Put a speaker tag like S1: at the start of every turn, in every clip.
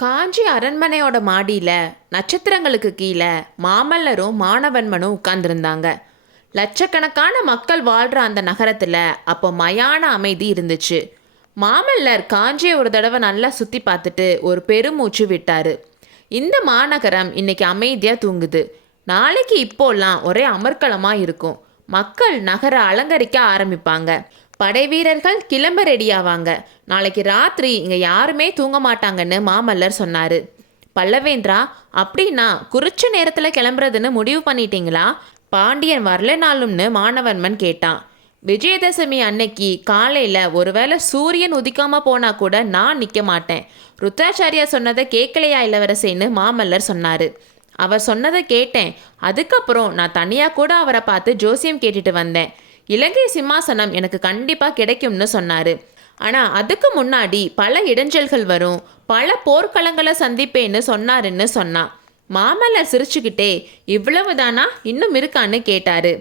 S1: காஞ்சி அரண்மனையோட மாடியில் நட்சத்திரங்களுக்கு கீழே மாமல்லரும் மாணவன்மனும் உட்கார்ந்துருந்தாங்க. லட்சக்கணக்கான மக்கள் வாழ்கிற அந்த நகரத்தில் அப்போ மயான அமைதி இருந்துச்சு. மாமல்லர் காஞ்சியை ஒரு தடவை நல்லா சுற்றி பார்த்துட்டு ஒரு பெருமூச்சு விட்டார். இந்த மாநகரம் இன்னைக்கு அமைதியாக தூங்குது. நாளைக்கு இப்போல்லாம் ஒரே அமர்க்களமாக இருக்கும். மக்கள் நகரை அலங்கரிக்க ஆரம்பிப்பாங்க. படை வீரர்கள் கிளம்ப ரெடியாவாங்க நாளைக்கு ராத்திரி இங்கே யாருமே தூங்க மாட்டாங்கன்னு மாமல்லர் சொன்னார். பல்லவேந்திரா அப்படின்னா குறிச்ச நேரத்தில் கிளம்புறதுன்னு முடிவு பண்ணிட்டீங்களா? பாண்டியன் வரலனாலும்னு மாணவன்மன் கேட்டான். விஜயதசமி அன்னைக்கு காலையில் ஒருவேளை சூரியன் உதிக்காம போனா கூட நான் நிற்க மாட்டேன். ருத்ராச்சாரியா சொன்னதை கேட்கலையா இளவரசேன்னு மாமல்லர் சொன்னார். அவர் சொன்னதை கேட்டேன். அதுக்கப்புறம் நான் தனியாக கூட அவரை பார்த்து ஜோசியம் கேட்டுட்டு வந்தேன். இலங்கை சிம்மாசனம் எனக்கு கண்டிப்பாக கிடைக்கும்னு சொன்னார். ஆனால் அதுக்கு முன்னாடி பல இடைஞ்சல்கள் வரும். பல போர்க்களங்களை சந்திப்பேன்னு சொன்னாருன்னு சொன்னான் மாமல்லர் சிரிச்சுக்கிட்டே இவ்வளவுதானா? இன்னும் இருக்கான்னு கேட்டாரு.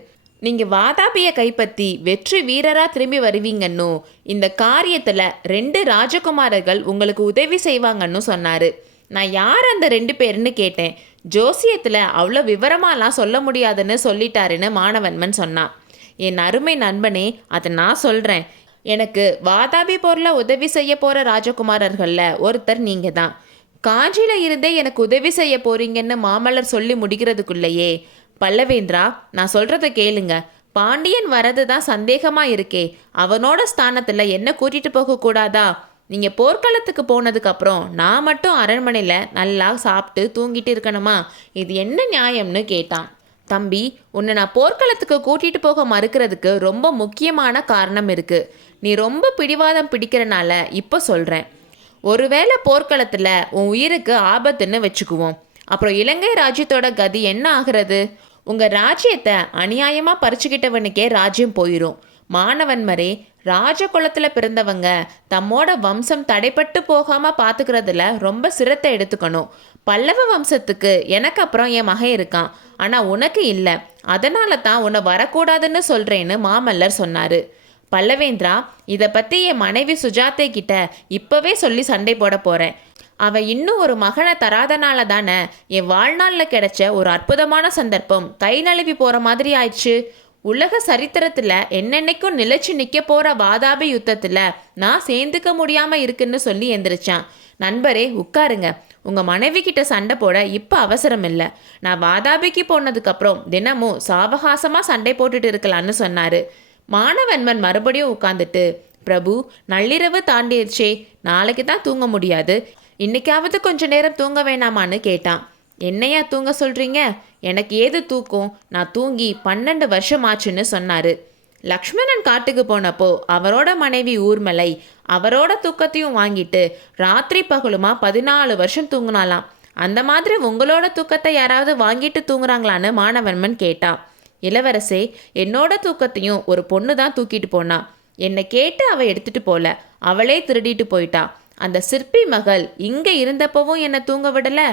S1: நீங்கள் வாதாபியை கைப்பற்றி வெற்றி வீரராக திரும்பி வருவீங்கன்னு. இந்த காரியத்தில் ரெண்டு ராஜகுமாரர்கள் உங்களுக்கு உதவி செய்வாங்கன்னு சொன்னார். நான் யார் அந்த ரெண்டு பேருன்னு கேட்டேன். ஜோசியத்தில் அவ்வளோ விவரமாலாம் சொல்ல முடியாதுன்னு சொல்லிட்டாருன்னு மாணவன்மன் சொன்னான். என் அருமை நண்பனே அதை நான் சொல்கிறேன் எனக்கு வாதாபி போரில் உதவி செய்ய போகிற ராஜகுமாரர்களில் ஒருத்தர் நீங்கள் தான் காஞ்சியில் இருந்தே எனக்கு உதவி செய்ய போறீங்கன்னு மாமல்லர் சொல்லி முடிக்கிறதுக்குள்ளேயே பல்லவேந்திரா நான் சொல்கிறத கேளுங்க. பாண்டியன் வரது தான் சந்தேகமாக இருக்கே. அவனோட ஸ்தானத்தில் என்ன கூட்டிகிட்டு போகக்கூடாதா நீங்கள் போர்க்களத்துக்கு போனதுக்கப்புறம் நான் மட்டும் அரண்மனையில் நல்லா சாப்பிட்டு தூங்கிட்டு இருக்கணுமா? இது என்ன நியாயம்னு கேட்டான். தம்பி உன்னை நான் போர்க்களத்துக்கு கூட்டிகிட்டு போக மறுக்கிறதுக்கு ரொம்ப முக்கியமான காரணம் இருக்குது நீ ரொம்ப பிடிவாதம் பிடிக்கிறனால இப்போ சொல்கிறேன் ஒருவேளை போர்க்களத்தில் உன் உயிருக்கு ஆபத்துன்னு வச்சுக்குவோம். அப்புறம் இலங்கை ராஜ்யத்தோட கதி என்ன ஆகிறது? உங்கள் ராஜ்யத்தை அநியாயமாக பறிச்சுக்கிட்டவனுக்கே ராஜ்யம் போயிடும் மாணவன்மரே ராஜகுலத்தில் பிறந்தவங்க தம்மோட வம்சம் தடைப்பட்டு போகாமல் பார்த்துக்கிறதுல ரொம்ப சிரத்தை எடுத்துக்கணும். பல்லவ வம்சத்துக்கு எனக்கு அப்புறம் என் மகன் இருக்கான். ஆனால் உனக்கு இல்லை. அதனால தான் உன்னை வரக்கூடாதுன்னு சொல்கிறேன்னு மாமல்லர் சொன்னார். பல்லவேந்திரா இதை பற்றி என் மனைவி சுஜாத்தை கிட்ட இப்போவே சொல்லி சண்டை போட போகிறேன் அவ இன்னும் ஒரு மகனை தராதனால தானே என் வாழ்நாளில் கிடைச்ச ஒரு அற்புதமான சந்தர்ப்பம் கை நழுவி போகிற மாதிரி ஆயிடுச்சு. உலக சரித்திரத்தில் என்னென்னைக்கும் நிலச்சி நிற்க போகிற வாதாபி யுத்தத்தில் நான் சேர்ந்துக்க முடியாமல் இருக்குன்னு சொல்லி எந்திரிச்சான். நண்பரே உட்காருங்க. உங்கள் மனைவி கிட்ட சண்டை போட இப்போ அவசரம் இல்லை. நான் வாதாபிக்கு போனதுக்கப்புறம் தினமும் சாவகாசமாக சண்டை போட்டுட்டு இருக்கலான்னு சொன்னார். மாணவன்மன் மறுபடியும் உட்காந்துட்டு பிரபு நள்ளிரவு தாண்டிடுச்சே நாளைக்கு தான் தூங்க முடியாது. இன்னைக்காவது கொஞ்ச நேரம் தூங்க வேணாமான்னு கேட்டான். என்னையா தூங்க சொல்கிறீங்க எனக்கு ஏது தூக்கம்? நான் தூங்கி பன்னெண்டு வருஷம் ஆச்சுன்னு சொன்னார். லக்ஷ்மணன் காட்டுக்கு போனப்போ அவரோட மனைவி ஊர்மலை அவரோட தூக்கத்தையும் வாங்கிட்டு ராத்திரி பகலுமா பதினாலு வருஷம் தூங்கினாலாம் அந்த மாதிரி உங்களோட தூக்கத்தை யாராவது வாங்கிட்டு தூங்குறாங்களான்னு மாணவன்மன் கேட்டான் இளவரசே என்னோட தூக்கத்தையும் ஒரு பொண்ணு தான் தூக்கிட்டு போனா. என்னை கேட்டு அவள் எடுத்துட்டு போல. அவளே திருடிட்டு போயிட்டா. அந்த சிற்பி மகள் இங்கே இருந்தப்பவும் என்னை தூங்க விடலை.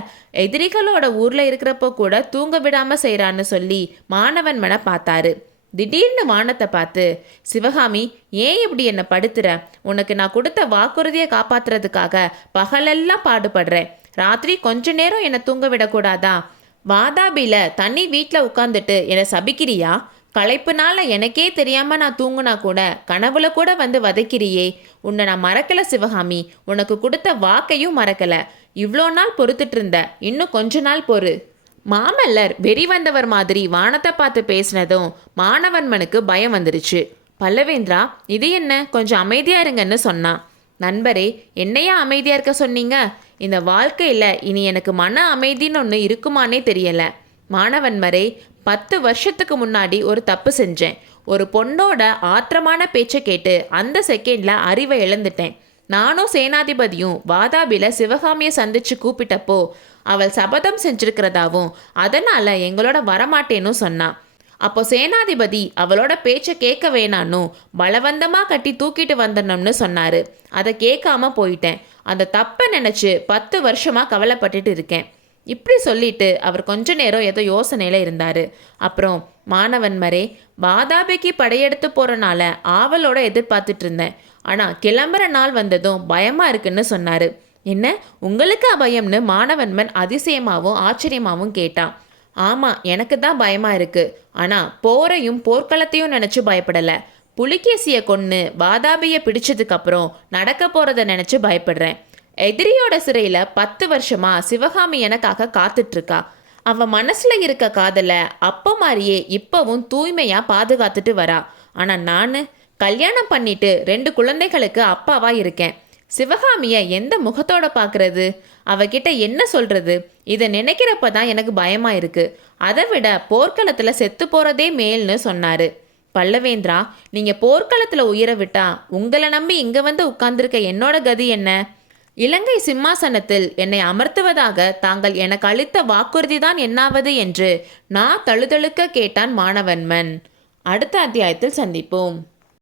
S1: எதிரிகளோட ஊரில் இருக்கிறப்போ கூட தூங்க விடாமல் செய்கிறான்னு சொல்லி மாணவன் மன பார்த்தாரு. திடீர்னு வானத்தை பார்த்து சிவகாமி ஏன் இப்படி என்னை படுத்துற? உனக்கு நான் கொடுத்த வாக்குறுதியை காப்பாத்துறதுக்காக பகலெல்லாம் பாடுபடுறேன். ராத்திரி கொஞ்ச நேரம் என்னை தூங்க விடக்கூடாதா? வாதாபியில் தண்ணி வீட்டில் உட்காந்துட்டு என்னை சபிக்கிறியா? களைப்புனால எனக்கே தெரியாம நான் தூங்குனா கூட கனவுல கூட வந்து வதைக்கிறியே. உன்னை நான் மறக்கல சிவகாமி. உனக்கு கொடுத்த வாக்கையும் மறக்கல. இவ்வளோ நாள் பொறுத்துட்டு இருந்த. இன்னும் கொஞ்ச நாள் பொறு. மாமல்லர் வெறி வந்தவர் மாதிரி வானத்தை பார்த்து பேசினதும் மாணவன்மனுக்கு பயம் வந்துருச்சு. பல்லவேந்திரா இது என்ன? கொஞ்சம் அமைதியா இருங்கன்னு சொன்னான். நண்பரே என்னையா அமைதியா இருக்க சொன்னீங்க? இந்த வாழ்க்கையில் இனி எனக்கு மன அமைதின்னு ஒன்று இருக்குமானே தெரியல. மாணவன்மரே பத்து வருஷத்துக்கு முன்னாடி ஒரு தப்பு செஞ்சேன். ஒரு பொண்ணோட ஆத்திரமான பேச்சை கேட்டு அந்த செகண்ட்ல அறிவை இழந்துட்டேன். நானும் சேனாதிபதியும் வாதாபில சிவகாமியை சந்திச்சு கூப்பிட்டப்போ அவள் சபதம் செஞ்சிருக்கிறதாவும் அதனால எங்களோட வரமாட்டேன்னு சொன்னான் அப்போ சேனாதிபதி அவளோட பேச்சை கேட்க வேணான்னு பலவந்தமாக கட்டி தூக்கிட்டு வந்துடணும்னு சொன்னார். அதை கேட்காம போயிட்டேன். அந்த தப்பை நினச்சி பத்து வருஷமாக கவலைப்பட்டுட்டு இருக்கேன். இப்படி சொல்லிட்டு அவர் கொஞ்ச நேரம் ஏதோ யோசனையில் இருந்தார். அப்புறம் மாணவன்மரே வாதாபிக்கு படையெடுத்து போகிறனால ஆவலோட எதிர்பார்த்துட்டு இருந்தேன். ஆனால் கிளம்புற நாள் வந்ததும் பயமாக இருக்குன்னு சொன்னார். என்ன உங்களுக்கு அபயம்னு மாணவன்மன் அதிசயமாகவும் ஆச்சரியமாகவும் கேட்டான் ஆமாம் எனக்கு தான் பயமாக இருக்குது ஆனால் போரையும் போர்க்களத்தையும் நினச்சி பயப்படலை. புலிகேசியை கொன்று வாதாபியை பிடிச்சதுக்கப்புறம் நடக்க போகிறத நினச்சி பயப்படுறேன். எதிரியோட சிறையில பத்து வருஷமா சிவகாமி எனக்காக காத்துட்ருக்கா. அவ மனசுல இருக்க காதல அப்போ மாதிரியே இப்பவும் தூய்மையா பாதுகாத்துட்டு வரா. ஆனா நான் கல்யாணம் பண்ணிட்டு ரெண்டு குழந்தைகளுக்கு அப்பாவா இருக்கேன். சிவகாமிய எந்த முகத்தோட பார்க்கறது அவகிட்ட என்ன சொல்றது? இதை நினைக்கிறப்ப தான் எனக்கு பயமா இருக்கு. அதை விட போர்க்களத்துல செத்து போறதே மேல்னு சொன்னாரு. பல்லவேந்திரா நீங்க போர்க்களத்துல உயிரை விட்டா உங்களை நம்பி இங்க வந்து உட்காந்துருக்க என்னோட கதி என்ன? இலங்கை சிம்மாசனத்தில் என்னை அமர்த்துவதாக தாங்கள் எனக்கு அளித்த வாக்குறுதிதான் என்னாவது என்று நான் தழுதழுக்க கேட்டான் மாணவன்மன். அடுத்த அத்தியாயத்தில் சந்திப்போம்.